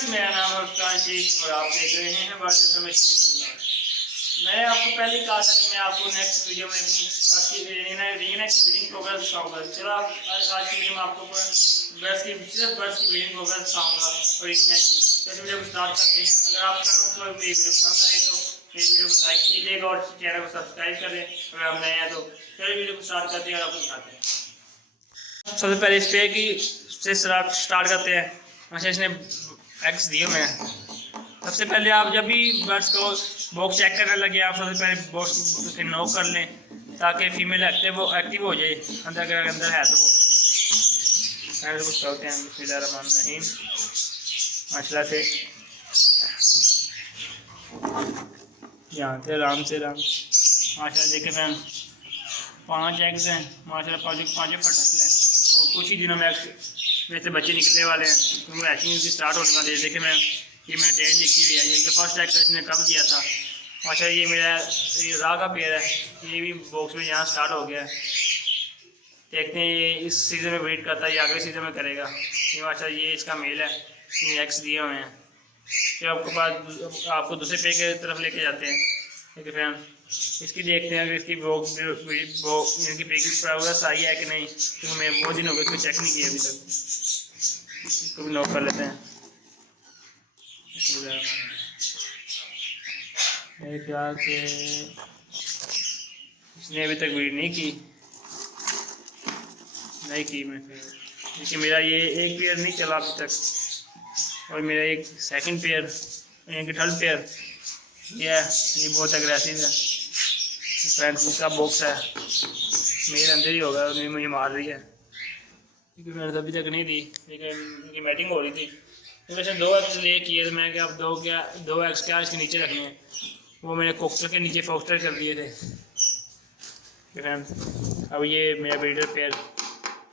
Friends, मेरा नाम है उस्ताद शीख और आप देख रहे हैं बर्ड इन्फॉर्मेशन। मैं आपको पहले ही कहा था कि मैं आपको नेक्स्ट वीडियो में अपनी बर्ड्स की ब्रीडिंग प्रोग्रेस दिखाऊंगा। चलो आज की वीडियो में आपको सिर्फ बर्ड्स की ब्रीडिंग प्रोग्रेस दिखाऊंगा और इस वीडियो को स्टार्ट करते हैं। अगर आप को मेरी वीडियो पसंद आए तो मेरी वीडियो को लाइक कीजिएगा और चैनल को सब्सक्राइब करें। अगर आप नए हैं तो चलिए वीडियो को स्टार्ट करते हैं और आपको दिखाते हैं। सबसे पहले इस पे की से स्टार्ट करते हैं। अच्छा, इसने एक्स दिए हुए हैं। सबसे पहले आप जब भी बर्ड्स को बॉक्स चेक करने लगे, आप सबसे पहले बॉक्स को नॉक कर लें ताकि फीमेल एक्टिव हो जाए। अंदर अगर अंदर है तो वो कुछ करते हैं। बिस्मिल्लाहिर्रहमानिर्रहीम माशाल्लाह से यहाँ से आराम माशाल्लाह देखे फैन 5 एग्स हैं माशाल्लाह, 5 फर्टाइल हैं और कुछ ही दिनों में वैसे बच्चे निकलने वाले हैं। तो वो हैचिंग स्टार्ट होने वाली है। देखिए मैंने डेट लिखी हुई है। ये फर्स्ट एग इसने कब दिया था। अच्छा, ये मेरा राह का पेड़ है, ये भी बॉक्स में यहाँ स्टार्ट हो गया है। देखते हैं ये इस सीज़न में वेट करता है या अगले सीज़न में करेगा। ये माशाल्लाह ये इसका मेल है, ये एग्स दिए हुए हैं। फिर आपको दूसरे पेड़ की तरफ लेके जाते हैं। ठीक है फैन, इसकी देखते हैं अगर इसकी इनकी पेड़ की प्रोग्रेस आई है कि नहीं, क्योंकि मैं बहुत दिन हो गए इसको चेक नहीं किया अभी तक। इसको भी नोट कर लेते हैं। मेरे ख्याल से इसने अभी तक वीड नहीं की मैं, क्योंकि मेरा ये एक पेयर नहीं चला अभी तक और मेरा एक सेकंड पेयर यानी थर्ड पेयर ये बहुत अग्रेसिव है। फ्रेंड्स, इसका बॉक्स है, मेरे अंदर ही होगा और मुझे मार रही है क्योंकि मैंने अभी तक नहीं दी, लेकिन इनकी मैटिंग हो रही थी। तो वैसे 2 एग्स ले किए तो मैं क्या अब 2 एग्स क्या इसके नीचे रखने हैं, वो मैंने कोक्टर के नीचे फोस्टर कर दिए थे। फ्रेंड्स, अब ये मेरा ब्रीडर पेयर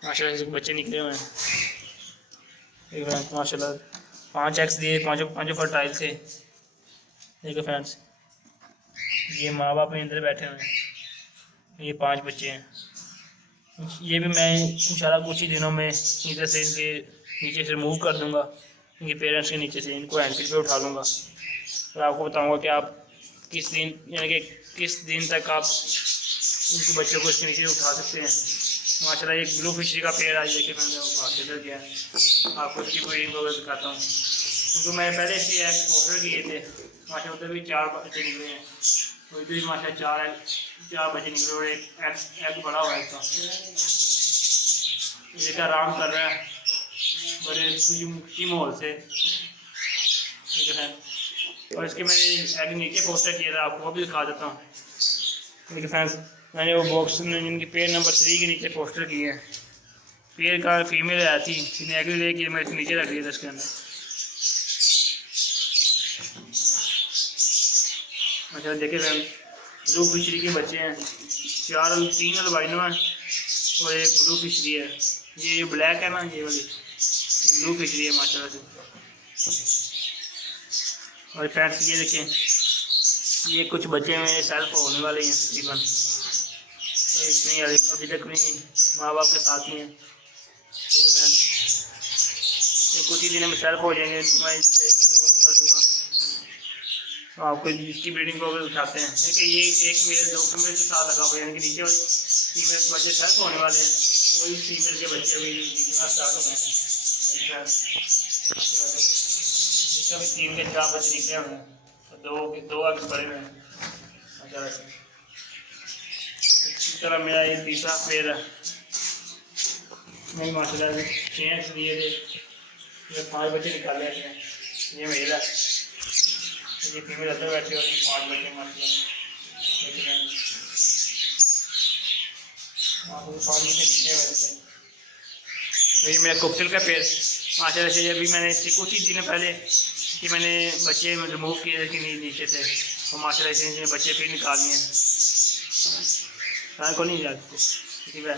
माशाल्लाह से बच्चे निकले हुए हैं। माशाल्लाह 5 एग्स दिए, 5 फर्टाइल थे। देखो फ्रेंड्स, ये माँ बाप अंदर बैठे हुए हैं, ये 5 बच्चे हैं। ये भी मैं इंशाल्लाह कुछ ही दिनों में इधर से इनके नीचे से रिमूव कर दूंगा, इनके पेरेंट्स के नीचे से इनको हैंडफीड पे उठा लूँगा और आपको बताऊंगा कि आप किस दिन यानी कि किस दिन तक आप इनके बच्चों को इसके नीचे उठा सकते हैं। माशाल्लाह एक ब्लू फिशरी का पेड़ आज देखिए मैंने हासिल किया, आपको इसकी ब्रीडिंग प्रोग्रेस दिखाता हूँ। क्योंकि मैं पहले इसके एग ऑर्डर किए थे माशाल्लाह, उधर भी 4 बच्चे निकले हैं और इधर भी माशाल्लाह 4 बच्चे निकले और एक एग बड़ा हुआ है इसका। ये आराम कर रहा है बड़े खुशी माहौल से। ठीक है, और इसके मैंने एग नीचे पोस्टर किया था, आपको वो भी दिखा देता हूँ। देखिए फ्रेंड्स, मैंने वो बॉक्स में इनके पेड़ नंबर 3 के नीचे पोस्टर किए हैं। पेड़ का फीमेल आया थी, इसने एग लेके मैं इसके नीचे रख दिया था इसके अंदर। अच्छा देखिए फ्रेंड्स, ब्लू फिशरी के बच्चे हैं, 3 अल्बाइनो हैं और एक ब्लू फिशरी है। ये ब्लैक है ना, ये वाली ब्लू फिशरी है माशाल्लाह से। और फ्रेंड्स ये देखें, ये कुछ बच्चे में सेल्फ होने वाले हैं तकरीबन, तो इतनी अभी तक नहीं माँ बाप के साथ में है। ठीक है फ्रेंड्स, ये कुछ ही दिनों में सेल्फ हो जाएंगे, मैं इसे रिमूव कर दूँगा। तो आपको इसकी ब्रीडिंग प्रोग्रेस दिखाते हैं। देखिए ये एक मेल 2 फीमेल के साथ लगा हुआ है, यानी कि नीचे वाली फीमेल के बच्चे सेल्फ होने वाले हैं, वही फीमेल के बच्चे अभी निकलना स्टार्ट हो गए हैं। इसका भी 3 के 4 बच्चे निकले हुए हैं और 2 आगे बड़े हुए हैं माशाल्लाह से। इसी तरह मेरा ये तीसरा पेड़ है, मैं माशाल्लाह 6 एग्स दिए थे, 5 बच्चे निकाले हैं। ये मेल है, ये फीमेल अंदर बैठे और 5 बच्चे माशाल्लाह। आपको 5 बच्चे निकले हुए थे। तो ये मेरा कोकटेल का पेड़ माशाल्लाह से, अभी मैंने कुछ ही दिन पहले कि मैंने बच्चे रिमूव किए थे कि नीचे से, और माशाल्लाह से बच्चे फिर निकाल लिए हैं को नहीं जाते। ठीक है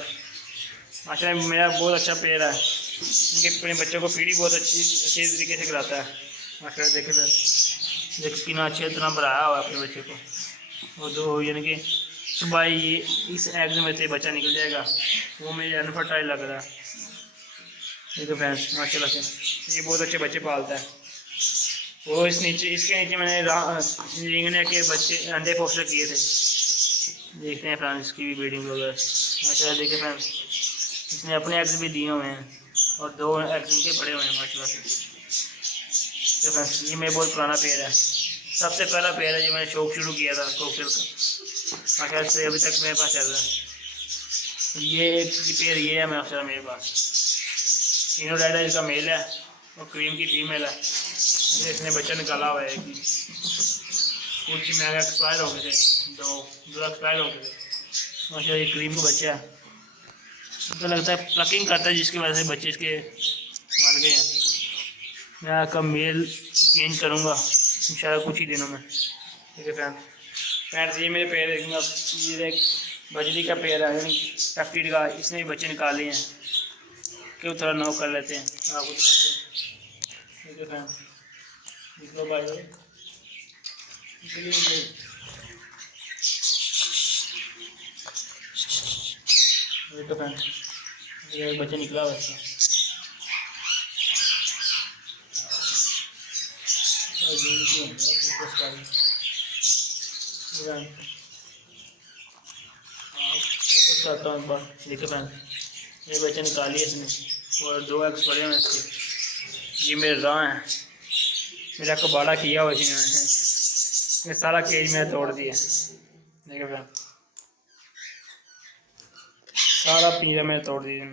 माशाल्लाह, मेरा बहुत अच्छा पेड़ है, इनके अपने बच्चों को फीड बहुत अच्छी तरीके से कराता है माशाल्लाह। देखे फिर कितना अच्छी तरह बनाया हुआ अपने बच्चे को। और 2 यानी कि सुबह ये इस एग में से बच्चा निकल जाएगा, वो मेरे अनफर्टाइल लग रहा है। देखो फ्रेंड्स माशाल्लाह से ये बहुत अच्छे बच्चे पालता है। वो इसके नीचे मैंने रिंगने के बच्चे अंडे फोस्टर किए थे। देखते हैं फ्रेंड्स इसकी भी ब्रीडिंग वगैरह। माशाल्लाह देखिए फ्रेंड्स, इसने अपने एग्स भी दिए हुए हैं और 2 एग्स इनके पड़े हुए हैं माशाल्लाह से। तो फ्रेंड्स ये मेरा बहुत पुराना पेड़ है, सबसे पहला पेड़ है जो मैंने शौक शुरू किया था कोकटेल का, माशाल्लाह से अभी तक मेरे पास चल रहा है। ये एक पेड़ ये है माशाल्लाह मेरे पास। तीनों रेड है, इसका मेल है और क्रीम की फीमेल है। इसने बच्चा निकाला हुआ है कि कुछ मेरे एक्सपायर हो गए थे, दो एक्सपायर हो गए थे माशाल्लाह। ये क्रीम का बच्चा है, तो लगता है प्लकिंग करता है जिसकी वजह से बच्चे इसके मर गए हैं। मैं कब मेल चेंज करूँगा इंशाल्लाह कुछ ही दिनों में। ठीक है फ्रेंड्स ये मेरे पेड़ ये एक बजरी का पेड़ है एफ्टीड का, इसने भी बच्चे निकाले हैं। क्यों थोड़ा नौ कर लेते हैं आपको दिखाते हैं। ठीक है फ्रेंड्स इसको बाय तो फ्रेंड्स ये बच्चा निकला हुआ है। फोकस करता हूँ एक बार। देखिए फ्रेंड्स ये बच्चा निकाली है इसने और 2 एग्स पड़े हैं इसके। ये मेरे राह हैं, मेरा कबाड़ा किया हुआ इसने, सारा केज मैंने तोड़ दिया। देखिए फ्रेंड्स सारा पिंजरा मैंने तोड़ दिया।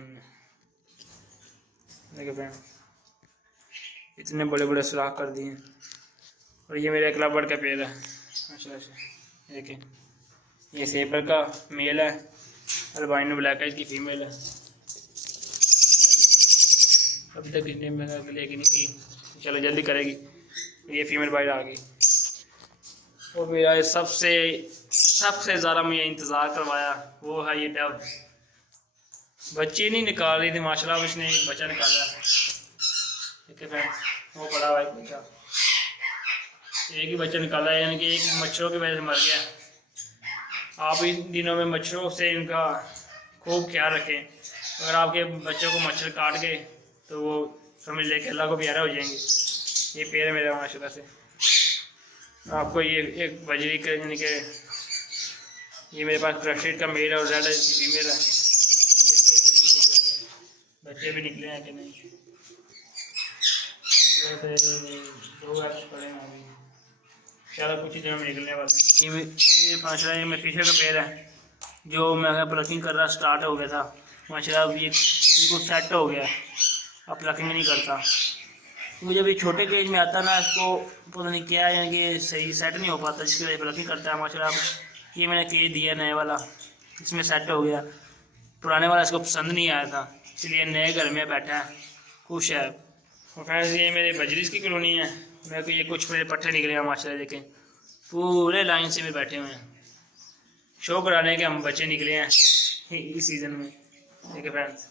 देखिए फ्रेंड्स इतने बड़े बड़े सुराख कर दिए। और ये मेरा क्लब बर्ड का पेड़ है माशाल्लाह से। देखिए ये सेबर का मेल है, अल्बाइनो ब्लैक है इसकी फीमेल है। अभी तक इसने मेरा लेके नहीं की, चलो जल्दी करेगी। ये फीमेल बाइट आ गई। और मेरा सबसे ज़्यादा मुझे इंतज़ार करवाया वो है ये डब। बच्चे नहीं निकाल रही थी माशाल्लाह, इसने एक बच्चा निकाला। ठीक है फ्रेंड्स वो बड़ा हुआ एक बच्चा, एक ही बच्चा निकाला है, यानी कि एक मच्छरों की वजह से मर गया। आप इन दिनों में मच्छरों से इनका खूब ख्याल रखें। अगर आपके बच्चों को मच्छर काट गए तो वो समझ ले कि अल्लाह को प्यारा हो जाएंगे। ये पेड़ है मेरा माशाल्लाह से। आपको ये एक बजरी का यानी कि ये मेरे पास क्रस्टेड का मेल है और रेड है इसकी फीमेल है। बच्चे भी निकले हैं कि नहीं, 2 एग्स पड़े हैं अभी, शायद कुछ ही दिनों में निकलने वाले हैं। ये माशाल्लाह ये मैं फिशर का पेड़ है जो मैं प्लकिंग कर रहा स्टार्ट हो गया था माशाल्लाह। ये बिल्कुल सेट हो गया, अब प्लकिंग नहीं करता। मुझे अभी छोटे केज में आता ना, इसको पता नहीं क्या है यानी कि सही सेट नहीं हो पाता, जिसकी वजह से प्लकिंग करता है माशाल्लाह। ये मैंने केज दिया नए वाला, इसमें सेट हो गया। पुराने वाला इसको पसंद नहीं आया था, इसलिए नए घर में बैठा है, खुश है। और फ्रेंड्स ये मेरे बजरीस की कॉलोनी है। मेरे को ये कुछ मेरे पट्टे निकले हैं माशाल्लाह, देखें पूरे लाइन से में बैठे हुए हैं। शो कराने के हम बच्चे निकले हैं इस सीज़न में। ठीक है फ्रेंड्स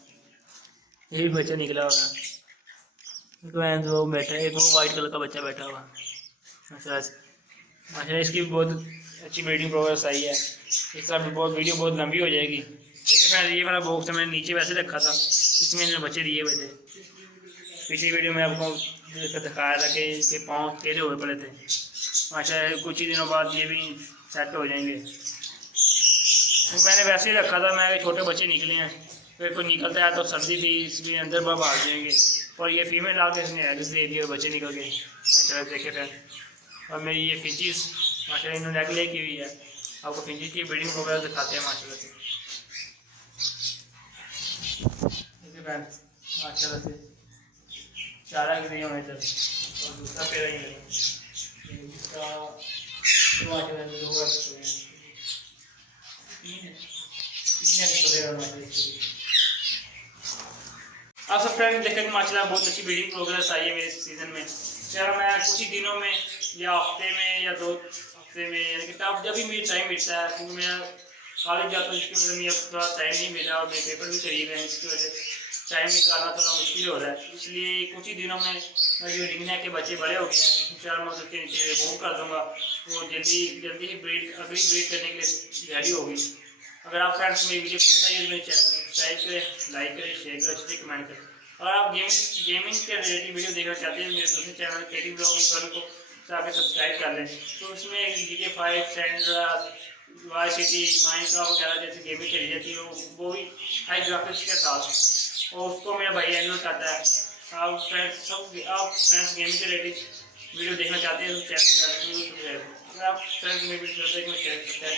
ये भी बच्चा निकला हुआ है, वो बैठा है, एक वो वाइट कलर का बच्चा बैठा हुआ माशाल्लाह। इसकी बहुत अच्छी ब्रीडिंग प्रोग्रेस आई है। इस तरह वीडियो बहुत लंबी हो जाएगी। ठीक है फ्रेंड्स ये वाला बॉक्स मैंने नीचे वैसे रखा था, इसमें इन्होंने बच्चे दिए हुए थे। पिछली वीडियो में आपको दिखाया था कि इसके पाँव टेढ़े हुए पड़े थे माशाल्लाह। कुछ ही दिनों बाद ये भी सेट हो जाएंगे। तो मैंने वैसे ही रखा था, मैं छोटे बच्चे निकले हैं, फिर कोई निकलता है तो सर्दी थी इसलिए अंदर बाहर भाग जाएंगे। और ये फीमेल आके इसने एग्स दे दिए, बच्चे निकल गए माशाल्लाह। देखे फ्रेंड और मेरी ये फिंचीज माशाल्लाह इन्होंने एग ले की हुई है। आपको फिंचीज की ब्रीडिंग वगैरह दिखाते हैं माशाल्लाह से। देखिए फ्रेंड माशाल्लाह से चारा की दिए हुए इधर और दूसरा पेड़ ही इसका आप सब फ्रेंड देखें माशाल्लाह बहुत अच्छी ब्रीडिंग प्रोग्रेस आई है मेरे सीज़न में। चलो मैं कुछ ही दिनों में या हफ्ते में या 2 हफ्ते में यानी कि तब जब भी मुझे टाइम मिलता है, क्योंकि मैं कॉलेज जाता हूँ इसकी वजह से मुझे थोड़ा टाइम नहीं मिला और मेरे पेपर भी करीब हैं, इसकी वजह से टाइम निकालना थोड़ा मुश्किल हो रहा है। इसलिए कुछ ही दिनों में जो रिंगने के बच्चे बड़े हो गए हैं इंशाल्लाह मैं उसके नीचे रिमूव कर दूँगा। वो जल्दी ही अगली ब्रीड करने के लिए रेडी होगी। अगर आप फ्रेंड्स मेरी वीडियो पसंद आई तो मेरे चैनल को सब्सक्राइब करें, लाइक करें, शेयर करें, कमेंट करें। और आप गेमिंग के रिलेटेड वीडियो देखना चाहते हैं मेरे दूसरे चैनल केटी ब्लॉग को जाकर सब्सक्राइब कर लें। तो उसमें GTA 5 सैंड्रा वाई सिटी माइनक्राफ्ट वगैरह जैसे गेमिंग चली जाती है वो भी हाई ग्राफिक्स के साथ, और उसको मेरा भाई हैंडल करता है। आप फ्रेंड्स गेमिंग के रिलेटेड वीडियो देखना चाहते हैं तो चैनल आप फ्रेंड्स में भी लाइक और शेयर करें।